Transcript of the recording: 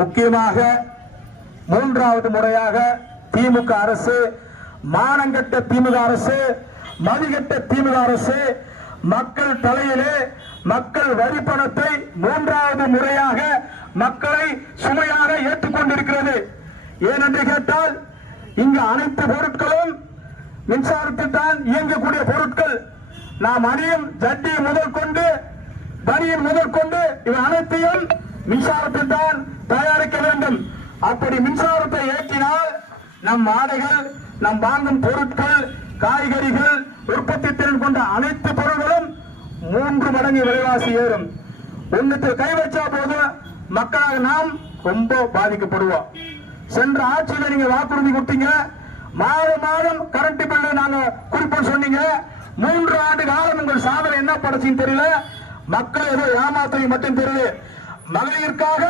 முக்கியமாக மூன்றாவது முறையாக திமுக அரசு மானங்கட்ட திமுக அரசு மதிகட்ட திமுக அரசு மக்கள் தலையிலே மக்கள் வரி பணத்தை மூன்றாவது முறையாக மக்களை சுமையாக ஏற்றுக்கொண்டிருக்கிறது. ஏனென்று கேட்டால் இங்கு அனைத்து பொருட்களும் மின்சாரத்தில் தான் இயங்கக்கூடிய பொருட்கள். நாம் அணியும் ஜட்டி முதல் கொண்டு பனியன் முதல் கொண்டு இவை அனைத்தையும் மின்சாரத்தில் தான் அப்படி மின்சாரத்தை ஏற்றினால் நம் ஆடைகள் நம் வாங்கும் பொருட்கள் காய்கறிகள் உற்பத்தி திறன் கொண்ட அனைத்து பொருட்களும் மூன்று மடங்கு விலைவாசி ஏறும். ஒன்றுக்கு கை வச்சா போது மக்களாக நாம் ரொம்ப பாதிக்கப்படுவோம். சென்ற ஆட்சியில நீங்க வாக்குறுதி கொடுத்தீங்க. மாதம் மாதம் கரண்ட் பில்லு நாங்க குறிப்பு சொன்னீங்க. மூன்று ஆண்டு காலம் உங்கள் சாதனை என்ன படைச்சின்னு தெரியல. மக்கள் ஏதோ ஏமாத்தவை மட்டும் தெரியுது மகளிருக்காக